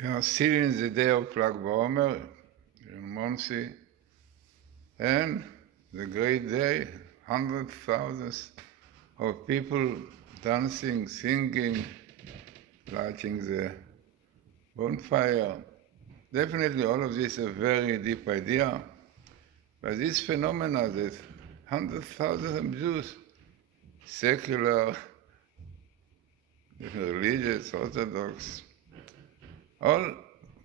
We are still in the day of Lag BaOmer in Monsey, and the great day, hundreds of thousands of people dancing, singing, lighting the bonfire. Definitely all of this is a very deep idea, but this phenomena that hundreds of thousands of Jews, secular, religious, Orthodox, all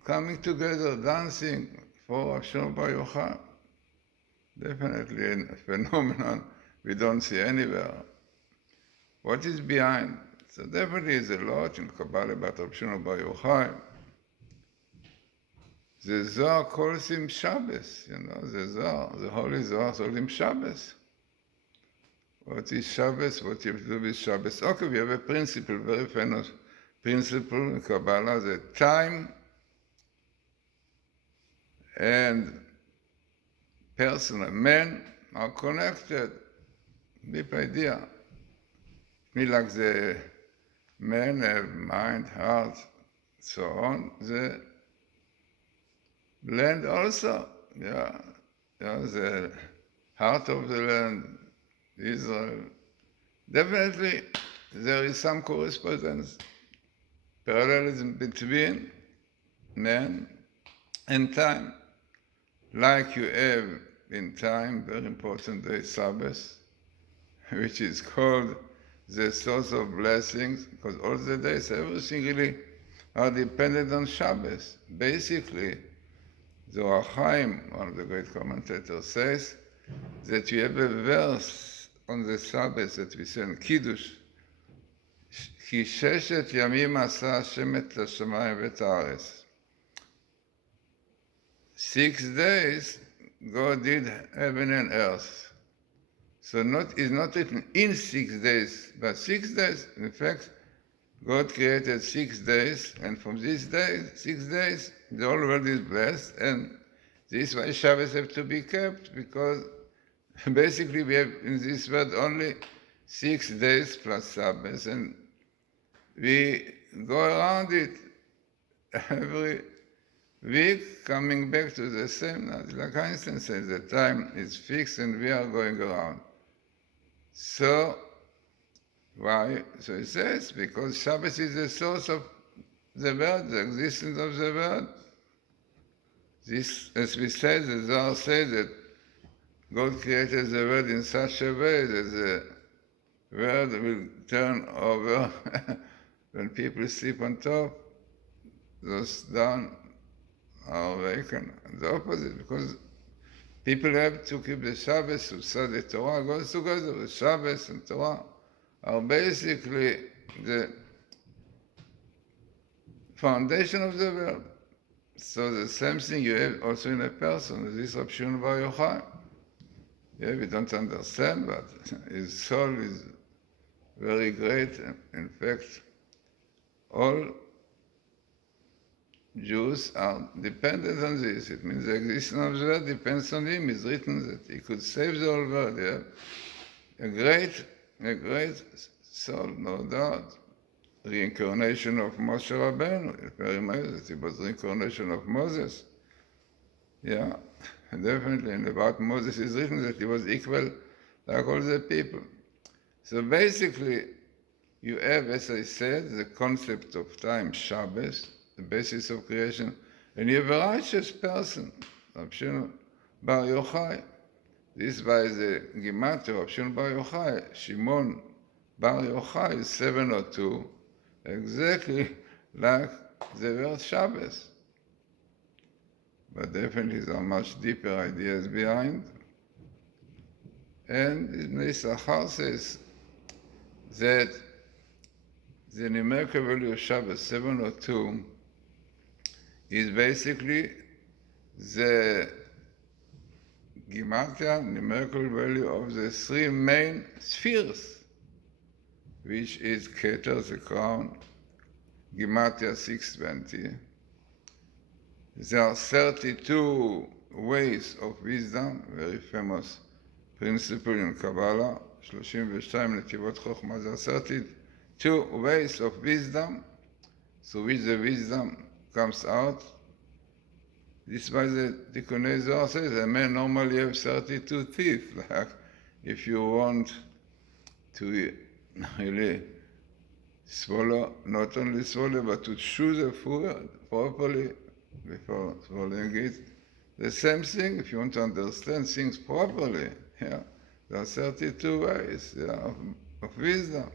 coming together, dancing for Shimon Bar Yochai. Definitely a phenomenon we don't see anywhere. What is behind? So definitely is a lot in Kabbalah about Shimon Bar Yochai. The Zohar calls him Shabbos, the Zohar, the Holy Zohar calls him Shabbos. What is Shabbos? What you have to do with Shabbos? Okay, we have a principle, very famous principle in Kabbalah, that time and person and man are connected. Deep idea. Me like the man have mind, heart, so on. The land also, the heart of the land, Israel. Definitely there is some correspondence, parallelism between man and time. Like you have in time, very important day, Sabbath, which is called the source of blessings, because all the days, everything really are dependent on Shabbos. Basically, the Yochai, one of the great commentators, says that you have a verse on the Sabbath that we say in Kiddush, כי ששת ימים עשה השם את השמיים ואת הארץ. 6 days God did heaven and earth. So it's not written in 6 days, but 6 days. In fact, God created 6 days, and from these days, 6 days, the whole world is blessed, and this is why Shabbos have to be kept, because basically we have in this world only 6 days plus Sabbath, and we go around it every week, coming back to the same. Like Einstein says, the time is fixed and we are going around. So, why? So he says, because Shabbos is the source of the world, the existence of the world. This, as we said, the Zohar says that God created the world in such a way that the world will turn over when people sleep on top, those down are awakened. The opposite, because people have to keep the Shabbos to study Torah, goes together. The Shabbos and Torah are basically the foundation of the world. So the same thing you have also in a person, this Reb Shimon Bar Yochai. Yeah, we don't understand, but his soul is very great. In fact, all Jews are dependent on this. It means the existence of the world depends on him. It's written that he could save the whole world. Yeah? A great soul, no doubt. Reincarnation of Moshe Rabbeinu. Very amazing. It was reincarnation of Moses. Yeah, definitely. And about Moses is written that he was equal like all the people. So basically, you have, as I said, the concept of time, Shabbos, the basis of creation, and you have a righteous person, Reb Shimon Bar Yochai. This by the Gematria of Shimon Bar Yochai, Shimon Bar Yochai is 702, exactly like the word Shabbos. But definitely there are much deeper ideas behind. And Ibn Issachar says that the numerical value of Shabbos, 702, is basically the Gematria numerical value of the 3 main spheres, which is Keter, the crown, Gematria 620. There are 32 ways of wisdom, very famous principle in Kabbalah, 32 נתיבות חוכמה, there are 32 ways of wisdom, through which the wisdom comes out. This is why the Tikkunei Zohar says a man normally has 32 teeth. Like if you want to really swallow, not only swallow, but to chew the food properly before swallowing it. The same thing, if you want to understand things properly, yeah, there are 32 ways of wisdom.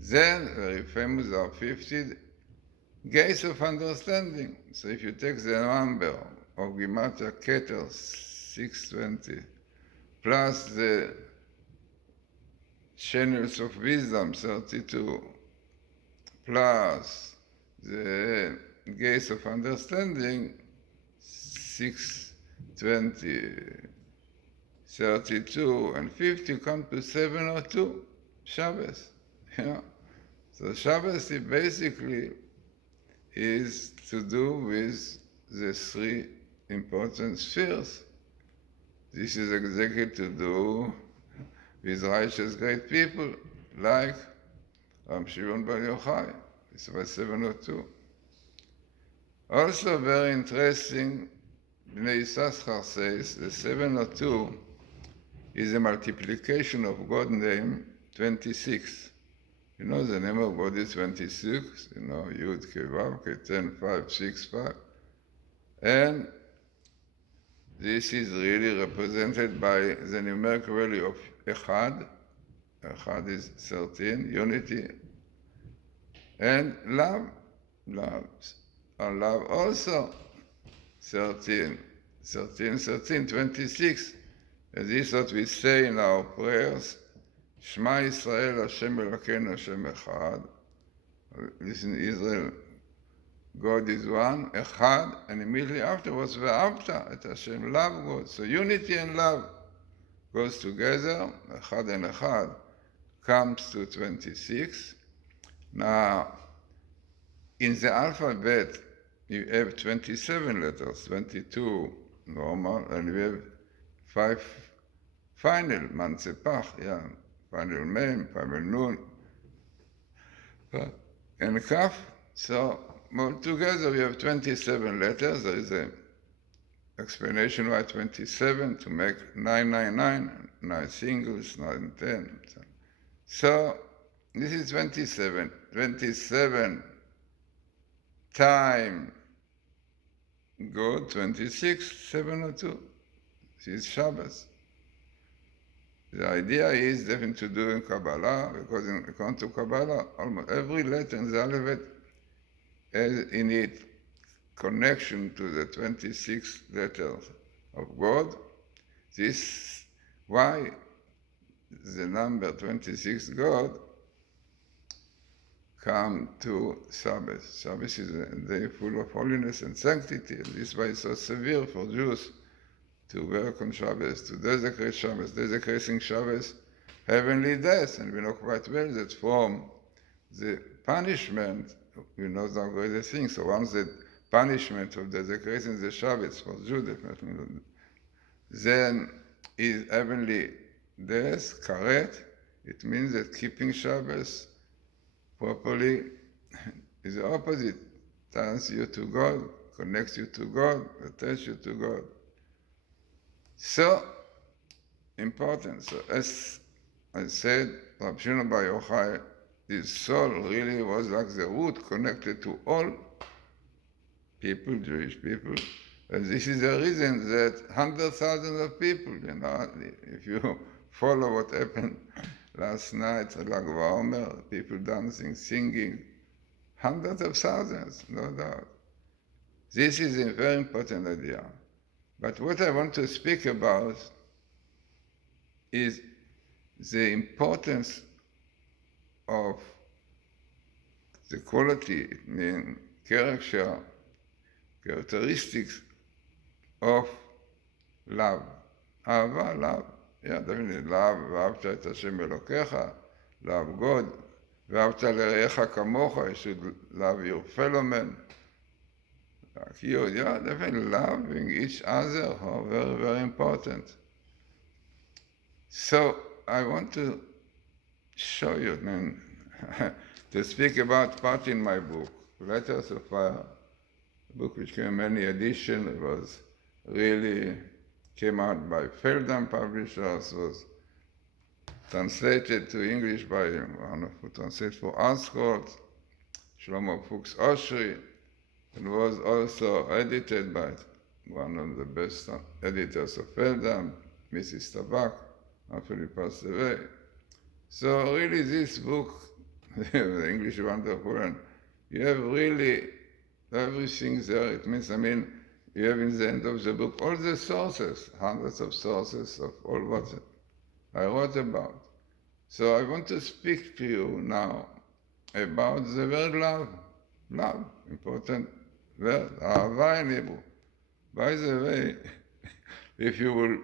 Then, very famous, there are 50 gates of understanding. So if you take the number of Gematria Keter, 620, plus the channels of wisdom, 32, plus the gates of understanding, 620, 32, and 50 come to 702, Shabbos. Yeah. So Shabbos basically is to do with the three important spheres. This is exactly to do with righteous great people like Shimon bar Yochai. It's about 702. Also very interesting, Bnei Yisachar says the 702 is a multiplication of God's name 26. You know the name of God is 26, you know, Yud, Ke, Vav, Ke, 10, 5, 6, 5. And this is really represented by the numeric value of Echad. Echad is 13, unity. And love, and love also 13, 26. And this is what we say in our prayers. Shema Yisrael, Hashem Elokeinu, Hashem Echad. Listen, Israel, God is one, Echad, and immediately afterwards, Ve'avta, et Hashem, love God. So unity and love goes together, Echad and Echad comes to 26. Now, in the alphabet, you have 27 letters, 22 normal, and you have 5 final, Mansepach, yeah. Final Mem, Final Nun, and Kaf. So altogether we have 27 letters. There is an explanation why 27 to make 999, 9 singles, 9 10. So this is 27. 27 time God, 26, 702. This is Shabbos. The idea is definitely to do in Kabbalah, because according to Kabbalah, almost every letter in the alphabet has in it connection to the 26 letters of God. This why the number 26 God come to Shabbos. Shabbos is a day full of holiness and sanctity, and this is why it's so severe for Jews to work on Shabbos, to desecrate Shabbos. Desecrating Shabbos, heavenly death, and we know quite well that from the punishment, we know the greatest thing. So once the punishment of desecrating the Shabbos for Jews, definitely, then is heavenly death, karet. It means that keeping Shabbos properly is the opposite. Turns you to God, connects you to God, attaches you to God. So important. So as I said, Rabbi Shimon bar Yochai, his soul really was like the root connected to all people, Jewish people. And this is the reason that 100,000 of people, you know, if you follow what happened last night, Lag BaOmer, people dancing, singing, hundreds of thousands, no doubt. This is a very important idea. But what I want to speak about is the importance of the quality, it means characteristics of love. Ahava, love. Yeah, definitely love, ואהבת את השם אלוקיך, love God, ואהבת לרעך כמוך, you should love your fellow man. Like you, yeah, definitely loving each other are very, very important. So I want to show you, to speak about part in my book, Letters of Fire, a book which came in many editions. It was really came out by Feldam Publishers, was translated to English by one who translated for ArtScrolls, Shlomo Fuchs Oshri, and was also edited by one of the best editors of Feldam, Mrs. Tabak, after he passed away. So really this book, the English is wonderful, and you have really everything there. It means, you have in the end of the book all the sources, hundreds of sources of all what I wrote about. So I want to speak to you now about the word love. Love, important word, Ahava in Hebrew. By the way, if you will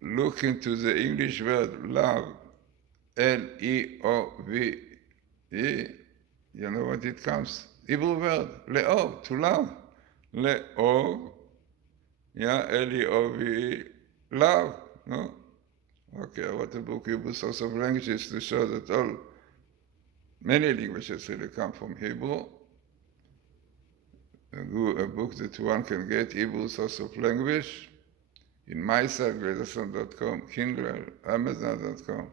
look into the English word love, Leove, you know what it comes? Hebrew word, le'ov, to love. Le'ov, Leove, love, no? Okay, I wrote a book, Hebrew Source of Languages, to show that many languages really come from Hebrew. A book that one can get, Hebrew Source of Language, in Glazerson.com, Kindle, Amazon.com.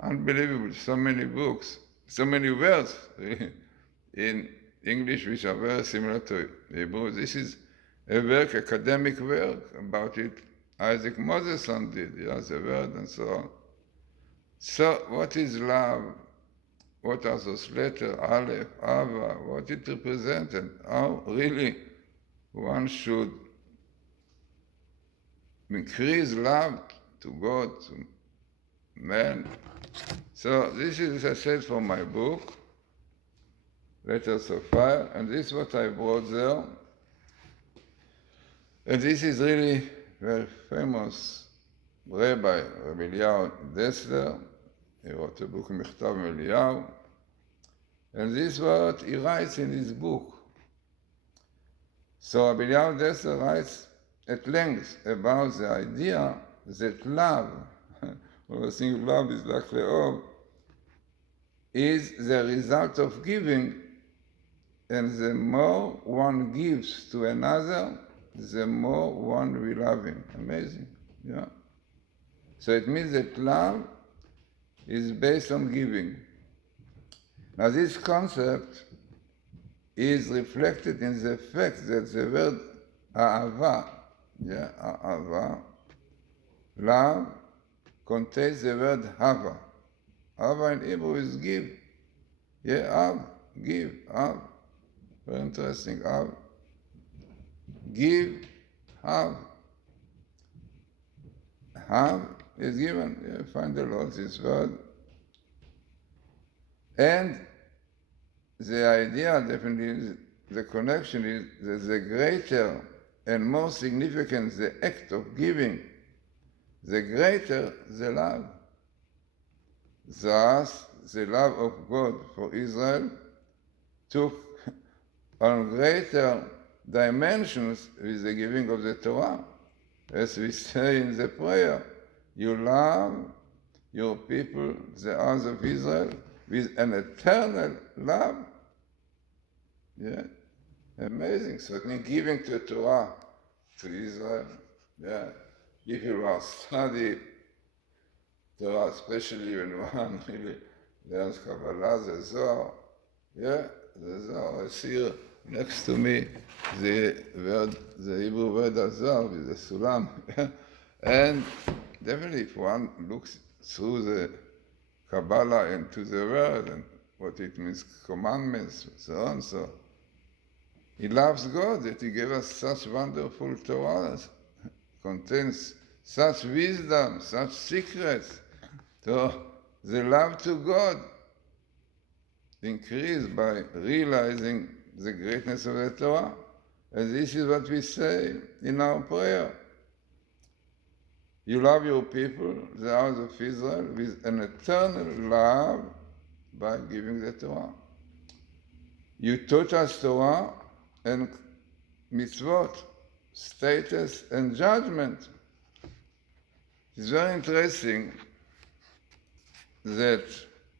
Unbelievable, so many books, so many words in English which are very similar to Hebrew. This is a work, academic work about it. Isaac Moseson did, the word and so on. So what is love? What are those letters, Aleph, Ava, what it represents, and how really one should increase love to God, to man. So this is, as I said, from my book, Letters of Fire, and this is what I brought there. And this is really very famous Rabbi Eliyahu Dessler. He wrote a book, Mechtav Eliyahu, and this is what he writes in his book. So Rabbi Eliyahu Dessler writes at length about the idea that love, when I think love is like le'ov, is the result of giving, and the more one gives to another, the more one will love him. Amazing, yeah? So it means that love is based on giving. Now this concept is reflected in the fact that the word Ahava, Ahava, love, contains the word Hava. Hava in Hebrew is give. Av, give, Av. Very interesting, Av. Give, have. Have is given. Find a lot this word. And the idea, definitely, the connection is that the greater and more significant the act of giving, the greater the love. Thus, the love of God for Israel took on greater dimensions with the giving of the Torah. As we say in the prayer, you love your people, the house of Israel, with an eternal love. Yeah, amazing. So it means giving to Torah, to Israel. Yeah, if you are study Torah, especially when one really learns Kabbalah, the Zohar. Yeah, the Zohar is here next to me, the Hebrew word Zohar with the Sulam. And definitely if one looks through the Kabbalah into the word and what it means, commandments, so on, so he loves God that he gave us such wonderful Torah, contains such wisdom, such secrets. So the love to God increased by realizing the greatness of the Torah. And this is what we say in our prayer. You love your people, the house of Israel, with an eternal love by giving the Torah. You taught us Torah and mitzvot, status and judgment. It's very interesting that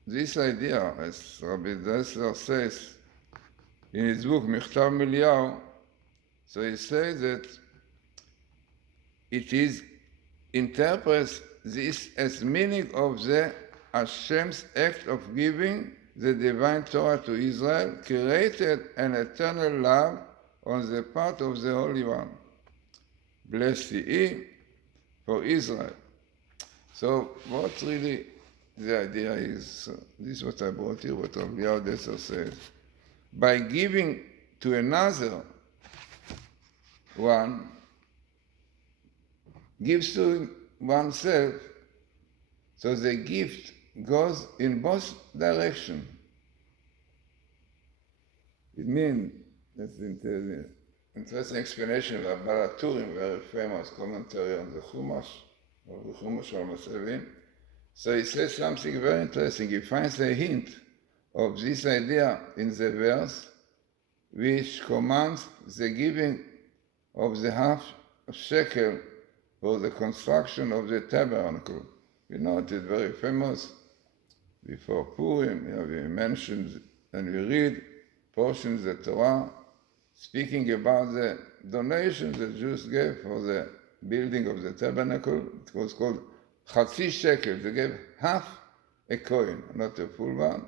this idea, as Rabbi Dessler says, in his book, Michtav Miliyahu, so he says that it is interprets this as meaning of the Hashem's act of giving the divine Torah to Israel, created an eternal love on the part of the Holy One. Blessed he for Israel. So what really the idea is, so this is what I brought here, what Matityahu Glazerson says. By giving to another one, gives to oneself, so the gift goes in both directions. It means, that's the interesting explanation of Matityahu, very famous commentary on the Chumash, of the Chumash of Masavim. So he says something very interesting. He finds a hint of this idea in the verse, which commands the giving of the half shekel for the construction of the tabernacle. You know, it is very famous. Before Purim, we mentioned and we read portions of the Torah speaking about the donations the Jews gave for the building of the tabernacle. It was called Chatzi shekel. They gave half a coin, not a full one,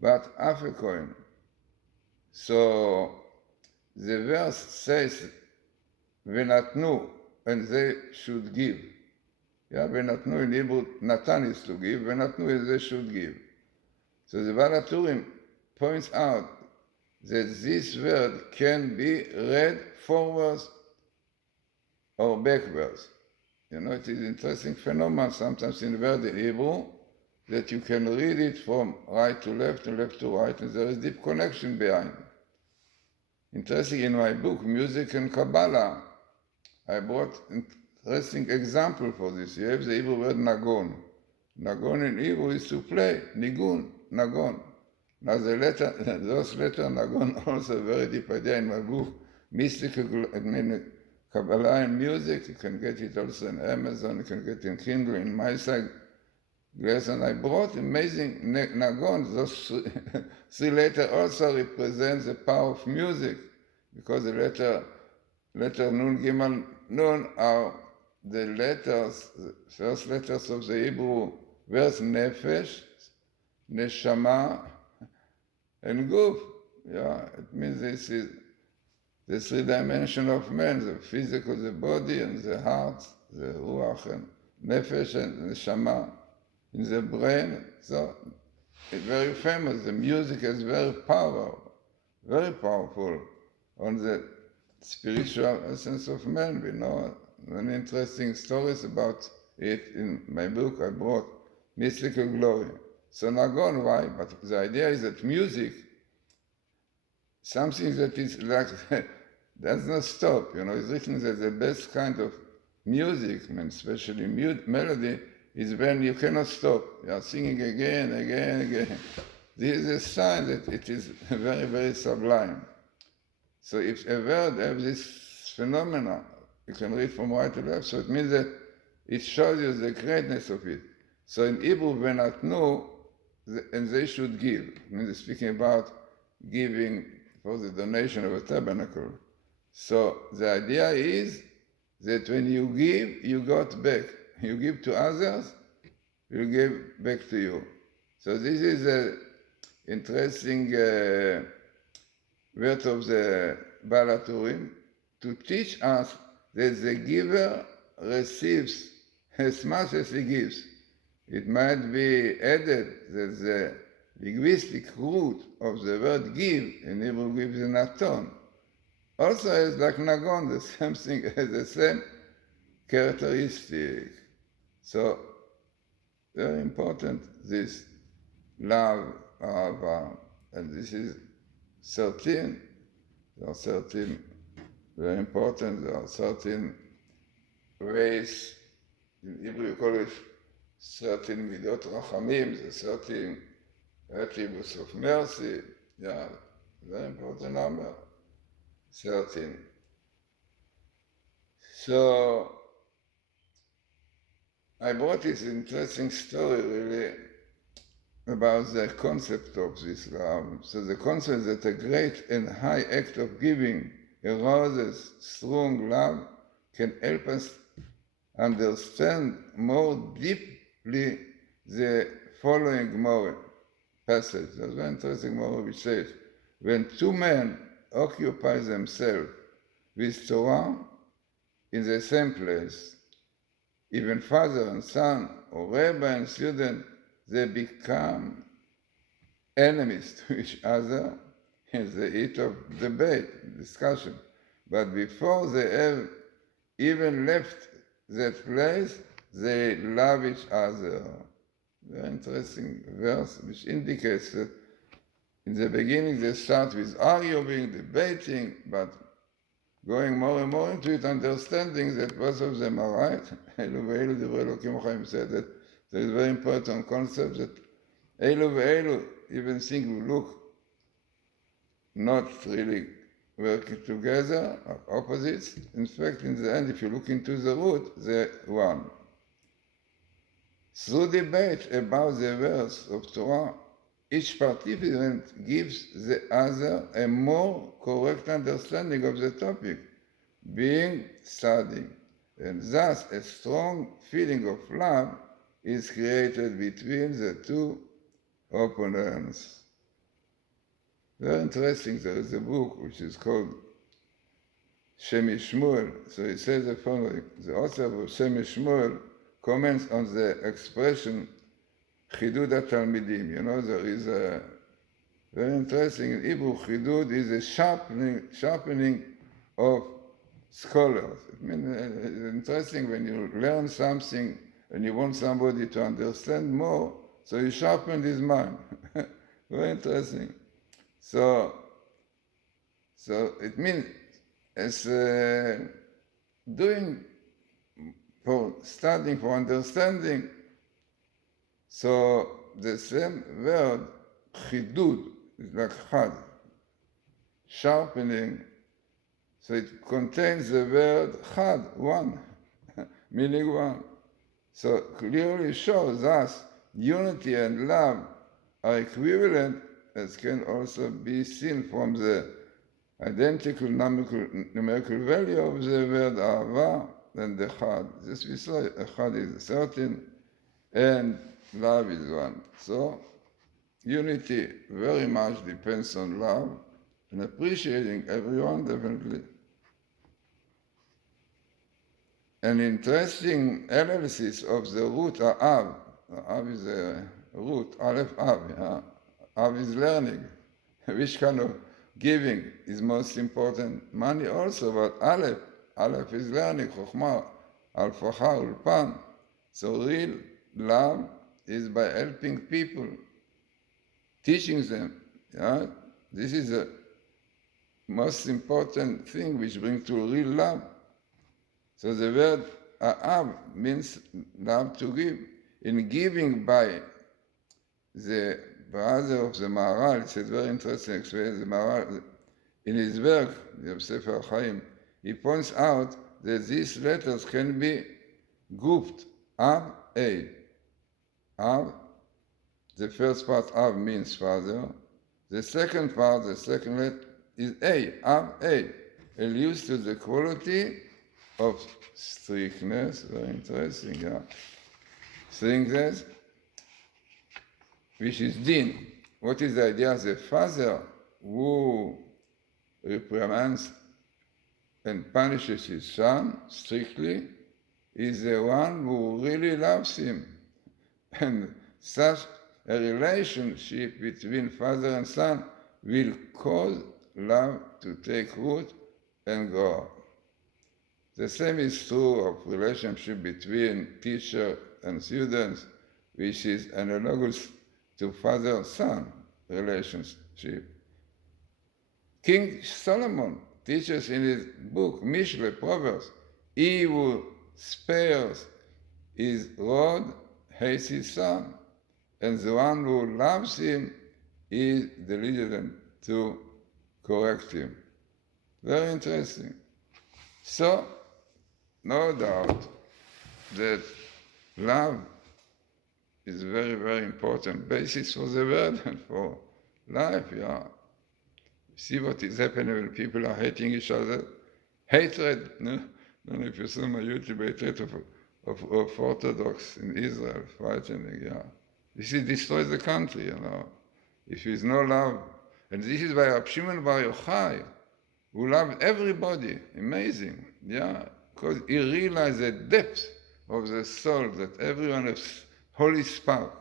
but half a coin. So the verse says, Venatnu, and they should give. Yeah, Venatnu in Hebrew, Natan is to give, Venatnu is they should give. So the Matityahu points out that this word can be read forwards or backwards. You know, it is an interesting phenomenon sometimes in word in Hebrew that you can read it from right to left and left to right, and there is deep connection behind. Interesting, in my book, Music and Kabbalah, I brought interesting example for this. You have the Hebrew word nagon. Nagon in Hebrew is to play, nigun, nagon. Now the letter, those letters, nagon, also very deep idea in my book, Mystical Kabbalah and Music. You can get it also on Amazon, you can get it in Kindle, in my site. And I brought amazing nagon. Those three letters also represent the power of music, because the letter Nun, Gimel, Nun are the letters, the first letters of the Hebrew verse Nefesh, Neshama, and Guf. Yeah, it means this is the three dimensions of man, the physical, the body, and the heart, the Ruach, and Nefesh, and Neshama, in the brain. So it's very famous. The music is very powerful on the spiritual essence of man. We know many interesting stories about it in my book. I brought Mystical Glory. So nagon, why? But the idea is that music, something that is like, does not stop. You know, it's written that the best kind of music, and especially melody, is when you cannot stop. You are singing again. This is a sign that it is very, very sublime. So if a word has this phenomena, you can read from right to left, so it means that it shows you the greatness of it. So in Hebrew, Venatnu, and they should give. It means it's speaking about giving for the donation of a tabernacle. So the idea is that when you give, you got back. You give to others, will give back to you. So this is an interesting word of the Matityahu to teach us that the giver receives as much as he gives. It might be added that the linguistic root of the word give, in Hebrew gives a naton, also has like nagon, the same thing, has the same characteristic. So, very important, this love, and this is 13. There are 13, very important, there are 13 ways, in Hebrew you call it 13 midot rachamim, the 13 attributes of mercy. Yeah, very important number, 13. So, I brought this interesting story, really, about the concept of this love. So the concept that a great and high act of giving arouses strong love can help us understand more deeply the following more passage. That's very interesting more which says, when two men occupy themselves with Torah in the same place, even father and son, or rabbi and student, they become enemies to each other in the heat of debate, discussion. But before they have even left that place, they love each other. Very interesting verse which indicates that in the beginning they start with arguing, debating, but going more and more into it, understanding that both of them are right. Elu ve'elu divrei Elokim Yochai said that there is a very important concept that Elu ve'elu, even things will look not really working together, are opposites. In fact, in the end, if you look into the root, they're one. Through debate about the verse of Torah, each participant gives the other a more correct understanding of the topic being studied, and thus a strong feeling of love is created between the two opponents. Very interesting, there is a book which is called Shmuel. So it says the following: the author of Shmuel comments on the expression Chidud HaTalmidim. You know, there is a very interesting in Hebrew, Chidud is a sharpening of scholars. It means it's interesting when you learn something and you want somebody to understand more, so you sharpen his mind. Very interesting. So it means as doing for studying, for understanding. So the same word, chidud, is like chad, sharpening. So it contains the word chad, one, meaning one. So clearly shows us unity and love are equivalent, as can also be seen from the identical numerical value of the word ahava and the chad. This we saw, chad is 13 and love is one. So unity very much depends on love and appreciating everyone definitely. An interesting analysis of the root Av. Av is a root, Aleph Av. Yeah? Av is learning. Which kind of giving is most important? Money also, but Aleph is learning, Chokhmah, Al-Facha, Ulpan. So real love is by helping people, teaching them. Yeah? This is the most important thing which brings to real love. So the word Av means love to give. In giving by the brother of the Maharal, it's a very interesting experience. The Maharal, in his work, the Sefer Chaim, he points out that these letters can be grouped. Av, A. Av, the first part Av means father. The second part, the second letter, is A. Av, A. Alludes to the quality of strictness. Very interesting, yeah. Strictness, which is din. What is the idea? The father who reprimands and punishes his son strictly is the one who really loves him. And such a relationship between father and son will cause love to take root and grow. The same is true of relationship between teacher and students, which is analogous to father-son relationship. King Solomon teaches in his book, Mishle, Proverbs, he who spares his rod hates his son, and the one who loves him is diligent to correct him. Very interesting. So, no doubt that love is very, very important basis for the world and for life, yeah. See what is happening when people are hating each other. Hatred, no? I don't know if you saw my YouTube, hatred of Orthodox in Israel, frightening, yeah. This destroys the country, If there is no love, and this is why Shimon bar Yochai, who loved everybody, amazing, yeah, because he realized the depth of the soul that everyone has holy spark.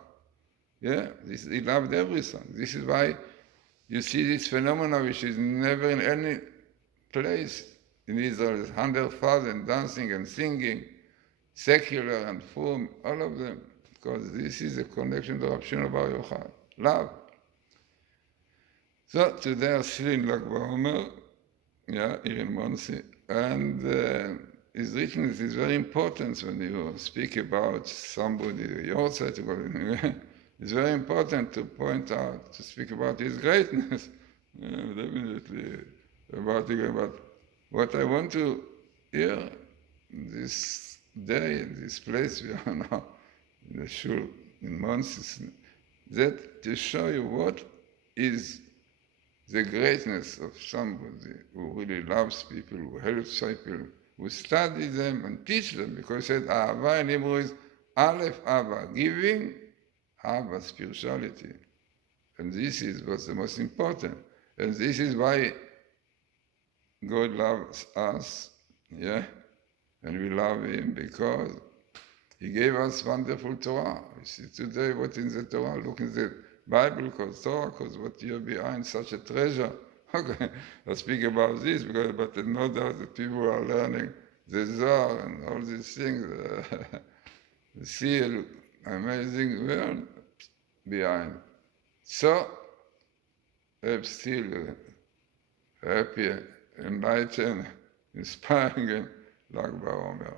Yeah, he loved everything. This is why you see this phenomenon which is never in any place in Israel. 100,000 dancing and singing, secular and full, all of them, because this is a connection to Shimon bar Yochai, love. So today I'm still in Lag BaOmer, yeah, here in Monsey, and his richness is very important when you speak about somebody, your side, it's very important to point out, to speak about his greatness, definitely, about what I want to hear this day, in this place we are now, in the shul in Monsey, that to show you what is the greatness of somebody who really loves people, who helps people, who study them and teach them, because it said Ahava in Hebrew is Aleph Ava, giving, Ava, spirituality. And this is what's the most important. And this is why God loves us, yeah? And we love Him because He gave us wonderful Torah. You see today what in the Torah, look in the Bible called Torah, because what you have behind such a treasure. Okay, I'll speak about this, but no doubt that people are learning the Zohar and all these things, see an amazing world behind. So, I'm still happy, enlightened, inspiring in Lag BaOmer.